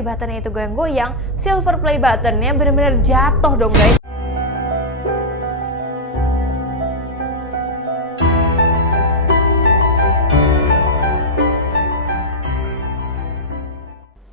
buttonnya itu goyang-goyang, silver play buttonnya bener-bener jatuh dong guys.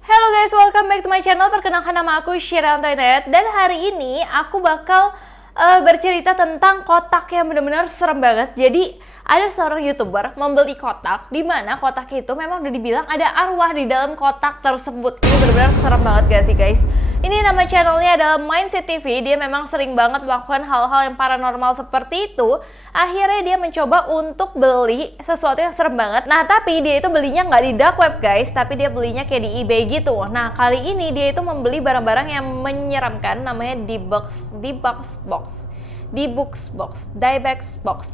Halo guys, welcome back to my channel. Perkenalkan nama aku Syira Antoinette, dan hari ini aku bakal bercerita tentang kotak yang bener-bener serem banget. Jadi ada seorang YouTuber membeli kotak, di mana kotak itu memang udah dibilang ada arwah di dalam kotak tersebut. Ini benar-benar serem banget gak sih guys? Ini nama channelnya adalah Mindset TV. Dia memang sering banget melakukan hal-hal yang paranormal seperti itu. Akhirnya dia mencoba untuk beli sesuatu yang serem banget. Nah tapi dia itu belinya nggak di dark web guys, tapi dia belinya kayak di eBay gitu. Nah kali ini dia itu membeli barang-barang yang menyeramkan, namanya Diebags Box.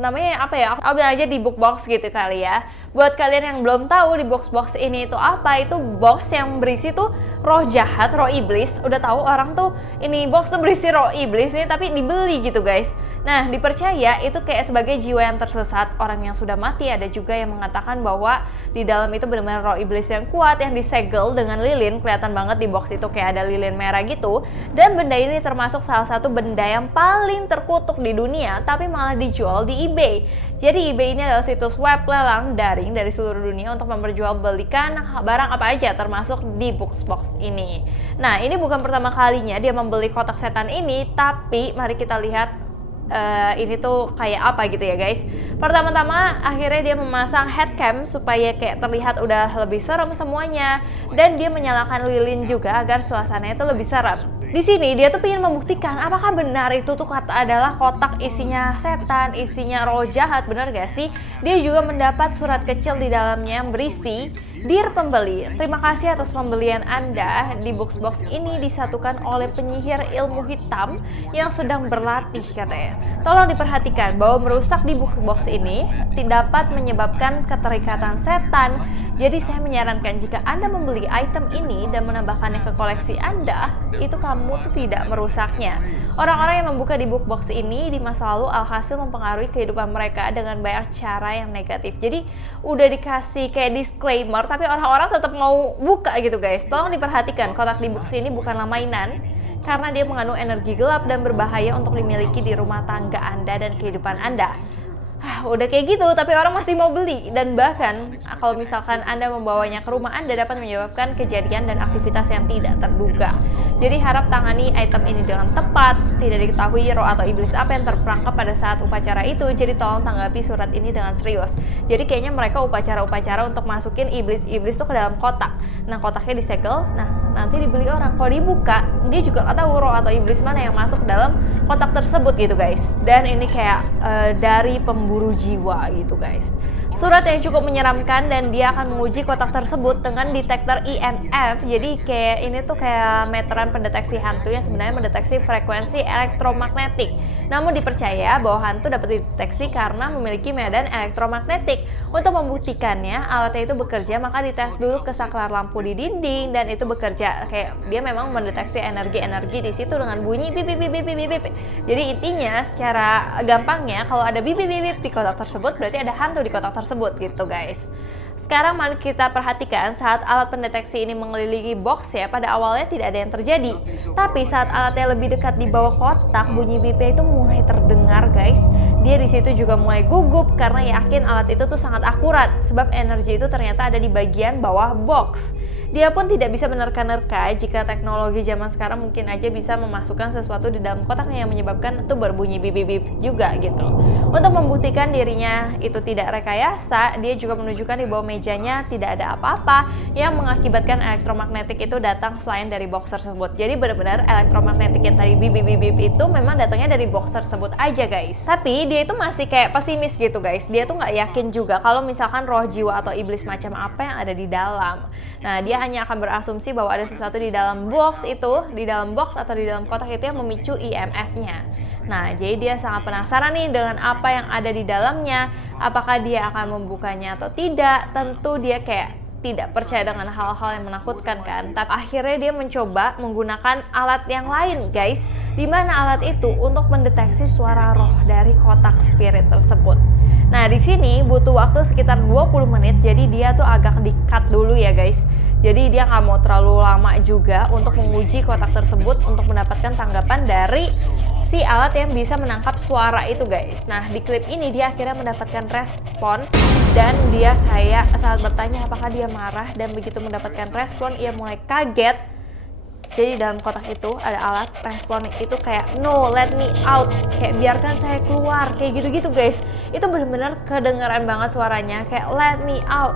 Namanya apa ya? Aku bilang aja Debug Box gitu kali ya. Buat kalian yang belum tahu Debug Box ini itu apa, itu box yang berisi tuh roh jahat, roh iblis. Udah tahu orang tuh ini box tuh berisi roh iblis nih, tapi dibeli gitu guys. Nah, dipercaya itu kayak sebagai jiwa yang tersesat, orang yang sudah mati. Ada juga yang mengatakan bahwa di dalam itu benar-benar roh iblis yang kuat yang disegel dengan lilin. Kelihatan banget di box itu kayak ada lilin merah gitu. Dan benda ini termasuk salah satu benda yang paling terkutuk di dunia, tapi malah dijual di eBay. Jadi eBay ini adalah situs web lelang daring dari seluruh dunia untuk memperjualbelikan barang apa aja, termasuk di box ini. Nah, ini bukan pertama kalinya dia membeli kotak setan ini, tapi mari kita lihat ini tuh kayak apa gitu ya guys. Pertama-tama akhirnya dia memasang headcam supaya kayak terlihat udah lebih serem semuanya, dan dia menyalakan lilin juga agar suasananya itu lebih serem. Di sini dia tuh ingin membuktikan apakah benar itu tuh adalah kotak isinya setan, isinya roh jahat, bener gak sih? Dia juga mendapat surat kecil di dalamnya yang berisi, "Dear pembeli, terima kasih atas pembelian Anda. Di box ini disatukan oleh penyihir ilmu hitam yang sedang berlatih," katanya. "Tolong diperhatikan bahwa merusak di box ini dapat menyebabkan keterikatan setan. Jadi saya menyarankan jika Anda membeli item ini dan menambahkannya ke koleksi Anda, itu kamu tuh tidak merusaknya." Orang-orang yang membuka di box ini di masa lalu alhasil mempengaruhi kehidupan mereka dengan banyak cara yang negatif. Jadi udah dikasih kayak disclaimer, tapi orang-orang tetap mau buka gitu guys. Tolong diperhatikan, kotak di box ini bukanlah mainan, karena dia mengandung energi gelap dan berbahaya untuk dimiliki di rumah tangga Anda dan kehidupan Anda. Udah kayak gitu, tapi orang masih mau beli. Dan bahkan kalau misalkan Anda membawanya ke rumah Anda, dapat menyebabkan kejadian dan aktivitas yang tidak terduga. Jadi harap tangani item ini dengan tepat. Tidak diketahui roh atau iblis apa yang terperangkap pada saat upacara itu. Jadi tolong tanggapi surat ini dengan serius. Jadi kayaknya mereka upacara-upacara untuk masukin iblis-iblis tuh ke dalam kotak. Nah kotaknya disegel, nah nanti dibeli orang. Kalau dibuka, dia juga nggak tahu roh atau iblis mana yang masuk ke dalam kotak tersebut gitu guys. Dan ini kayak dari pemburu jiwa gitu guys. Surat yang cukup menyeramkan, dan dia akan menguji kotak tersebut dengan detektor EMF. Jadi kayak ini tuh kayak meteran pendeteksi hantu yang sebenarnya mendeteksi frekuensi elektromagnetik. Namun dipercaya bahwa hantu dapat dideteksi karena memiliki medan elektromagnetik. Untuk membuktikannya alatnya itu bekerja, maka dites dulu ke saklar lampu di dinding, dan itu bekerja. Kayak dia memang mendeteksi energi-energi di situ dengan bunyi bip bip bip bip bip bip. Jadi intinya secara gampangnya kalau ada bip bip bip di kotak tersebut berarti ada hantu di kotak tersebut gitu guys. Sekarang mari kita perhatikan saat alat pendeteksi ini mengelilingi box ya. Pada awalnya tidak ada yang terjadi, tapi saat alatnya lebih dekat di bawah kotak, bunyi bipnya itu mulai terdengar guys. Dia di situ juga mulai gugup karena yakin alat itu tuh sangat akurat, sebab energi itu ternyata ada di bagian bawah box. Dia pun tidak bisa menerka-nerka jika teknologi zaman sekarang mungkin aja bisa memasukkan sesuatu di dalam kotaknya yang menyebabkan itu berbunyi bip-bip juga gitu. Untuk membuktikan dirinya itu tidak rekayasa, dia juga menunjukkan di bawah mejanya tidak ada apa-apa yang mengakibatkan elektromagnetik itu datang selain dari box tersebut. Jadi benar-benar elektromagnetik yang tadi bip-bip itu memang datangnya dari box tersebut aja guys. Tapi dia itu masih kayak pesimis gitu guys. Dia tuh nggak yakin juga kalau misalkan roh jiwa atau iblis macam apa yang ada di dalam. Nah dia hanya akan berasumsi bahwa ada sesuatu di dalam box itu, di dalam box atau di dalam kotak itu yang memicu EMF-nya. Nah, jadi dia sangat penasaran nih dengan apa yang ada di dalamnya. Apakah dia akan membukanya atau tidak? Tentu dia kayak tidak percaya dengan hal-hal yang menakutkan kan. Tapi akhirnya dia mencoba menggunakan alat yang lain guys, di mana alat itu untuk mendeteksi suara roh dari kotak spirit tersebut. Nah di sini butuh waktu sekitar 20 menit, jadi dia tuh agak di-cut dulu ya guys. Jadi dia nggak mau terlalu lama juga untuk menguji kotak tersebut untuk mendapatkan tanggapan dari si alat yang bisa menangkap suara itu guys. Nah di klip ini dia akhirnya mendapatkan respon dan dia kayak saat bertanya apakah dia marah, dan begitu mendapatkan respon ia mulai kaget. Jadi dalam kotak itu ada alat responnya itu kayak no, let me out, kayak biarkan saya keluar, kayak gitu-gitu guys. Itu bener-bener kedengeran banget suaranya kayak let me out,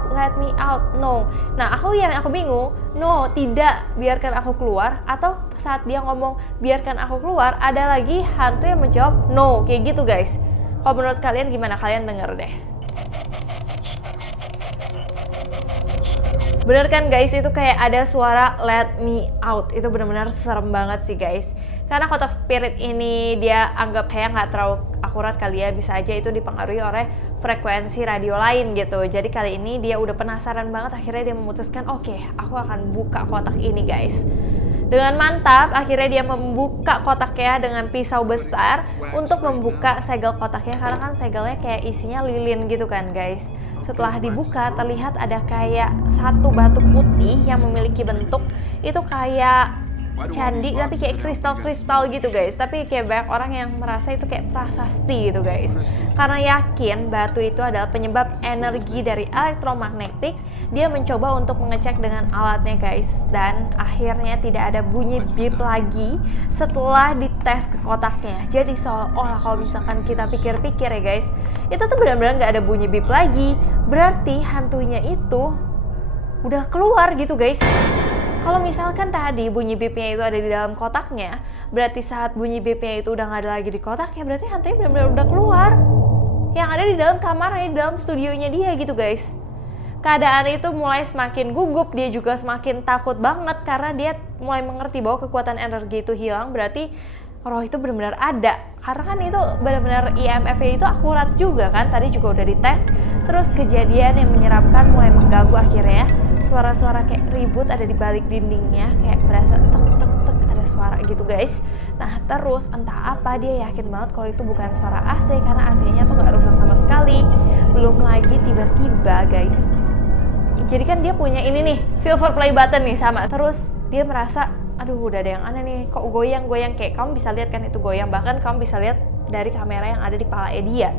no. Nah aku bingung, no, tidak, biarkan aku keluar, atau saat dia ngomong biarkan aku keluar ada lagi hantu yang menjawab no, kayak gitu guys. Kalau menurut kalian gimana? Kalian denger deh. Bener kan guys, itu kayak ada suara let me out. Itu benar-benar serem banget sih guys. Karena kotak spirit ini dia anggap kayak nggak terlalu akurat kali ya. Bisa aja itu dipengaruhi oleh frekuensi radio lain gitu. Jadi kali ini dia udah penasaran banget. Akhirnya dia memutuskan oke, aku akan buka kotak ini guys. Dengan mantap, akhirnya dia membuka kotaknya dengan pisau besar untuk membuka segel kotaknya. Karena kan segelnya kayak isinya lilin gitu kan guys. Setelah dibuka terlihat ada kayak satu batu putih yang memiliki bentuk itu kayak candi tapi kayak kristal-kristal gitu guys. Tapi kayak banyak orang yang merasa itu kayak prasasti gitu guys. Karena yakin batu itu adalah penyebab energi dari elektromagnetik, dia mencoba untuk mengecek dengan alatnya guys. Dan akhirnya tidak ada bunyi bip lagi setelah dites ke kotaknya. Jadi seolah-olah kalau misalkan kita pikir-pikir ya guys, itu tuh benar-benar nggak ada bunyi bip lagi. Berarti hantunya itu udah keluar gitu guys. Kalau misalkan tadi bunyi bipnya itu ada di dalam kotaknya, berarti saat bunyi bipnya itu udah nggak ada lagi di kotaknya, berarti hantunya benar-benar udah keluar. Yang ada di dalam kamarnya, di dalam studionya dia gitu guys. Keadaan itu mulai semakin gugup, dia juga semakin takut banget karena dia mulai mengerti bahwa kekuatan energi itu hilang, berarti roh itu benar-benar ada. Karena kan itu benar-benar IMF-nya itu akurat juga kan, tadi juga udah dites. Terus kejadian yang menyeramkan mulai mengganggu akhirnya. Suara-suara kayak ribut ada di balik dindingnya, kayak berasa tek tek tek ada suara gitu guys. Nah terus entah apa dia yakin banget kalau itu bukan suara AC karena AC-nya tuh gak rusak sama sekali. Belum lagi tiba-tiba guys, jadi kan dia punya ini nih silver play button nih sama. Terus dia merasa aduh udah ada yang aneh nih, kok goyang-goyang, kayak kamu bisa lihat kan itu goyang, bahkan kamu bisa lihat dari kamera yang ada di palanya dia.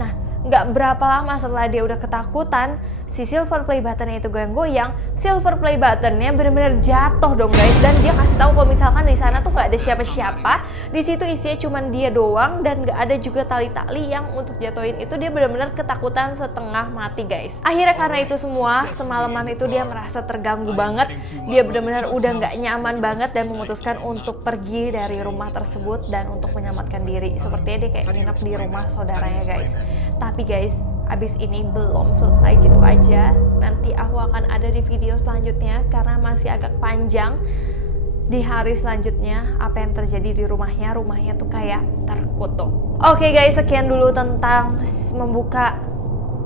Nah nggak berapa lama setelah dia udah ketakutan, si silver play buttonnya itu goyang-goyang, silver play buttonnya benar-benar jatuh dong guys. Dan dia kasih tahu kalau misalkan di sana tuh nggak ada siapa-siapa, di situ isinya cuma dia doang dan nggak ada juga tali-tali yang untuk jatuhin itu. Dia benar-benar ketakutan setengah mati guys. Akhirnya karena itu semua, semalaman itu dia merasa terganggu banget, dia benar-benar udah nggak nyaman banget dan memutuskan untuk pergi dari rumah tersebut dan untuk menyelamatkan diri. Sepertinya dia kayak nginep di rumah saudaranya guys. Tapi guys, abis ini belum selesai gitu aja. Nanti aku akan ada di video selanjutnya karena masih agak panjang. Di hari selanjutnya apa yang terjadi di rumahnya tuh kayak terkutuk. Oke guys, sekian dulu tentang membuka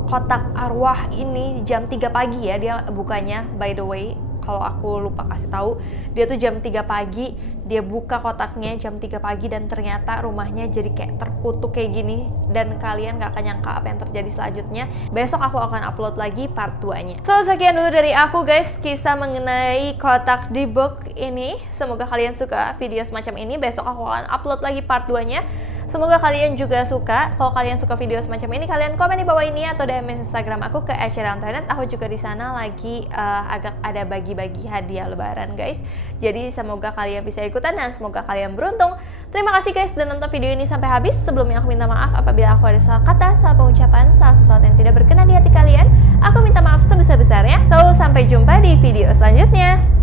kotak arwah ini jam 3 pagi ya dia bukanya, by the way. Kalau aku lupa kasih tahu, dia tuh jam 3 pagi, dia buka kotaknya jam 3 pagi dan ternyata rumahnya jadi kayak terkutuk kayak gini. Dan kalian gak akan nyangka apa yang terjadi selanjutnya. Besok aku akan upload lagi part 2-nya. So, sekian dulu dari aku guys, kisah mengenai kotak debug ini. Semoga kalian suka video semacam ini. Besok aku akan upload lagi part 2-nya. Semoga kalian juga suka. Kalau kalian suka video semacam ini, kalian komen di bawah ini atau DM Instagram aku ke @share_internet. Aku juga di sana lagi agak ada bagi-bagi hadiah lebaran guys. Jadi semoga kalian bisa ikutan dan semoga kalian beruntung. Terima kasih guys sudah nonton video ini sampai habis. Sebelumnya aku minta maaf apabila aku ada salah kata, salah pengucapan, salah sesuatu yang tidak berkenan di hati kalian. Aku minta maaf sebesar-besarnya. So, sampai jumpa di video selanjutnya.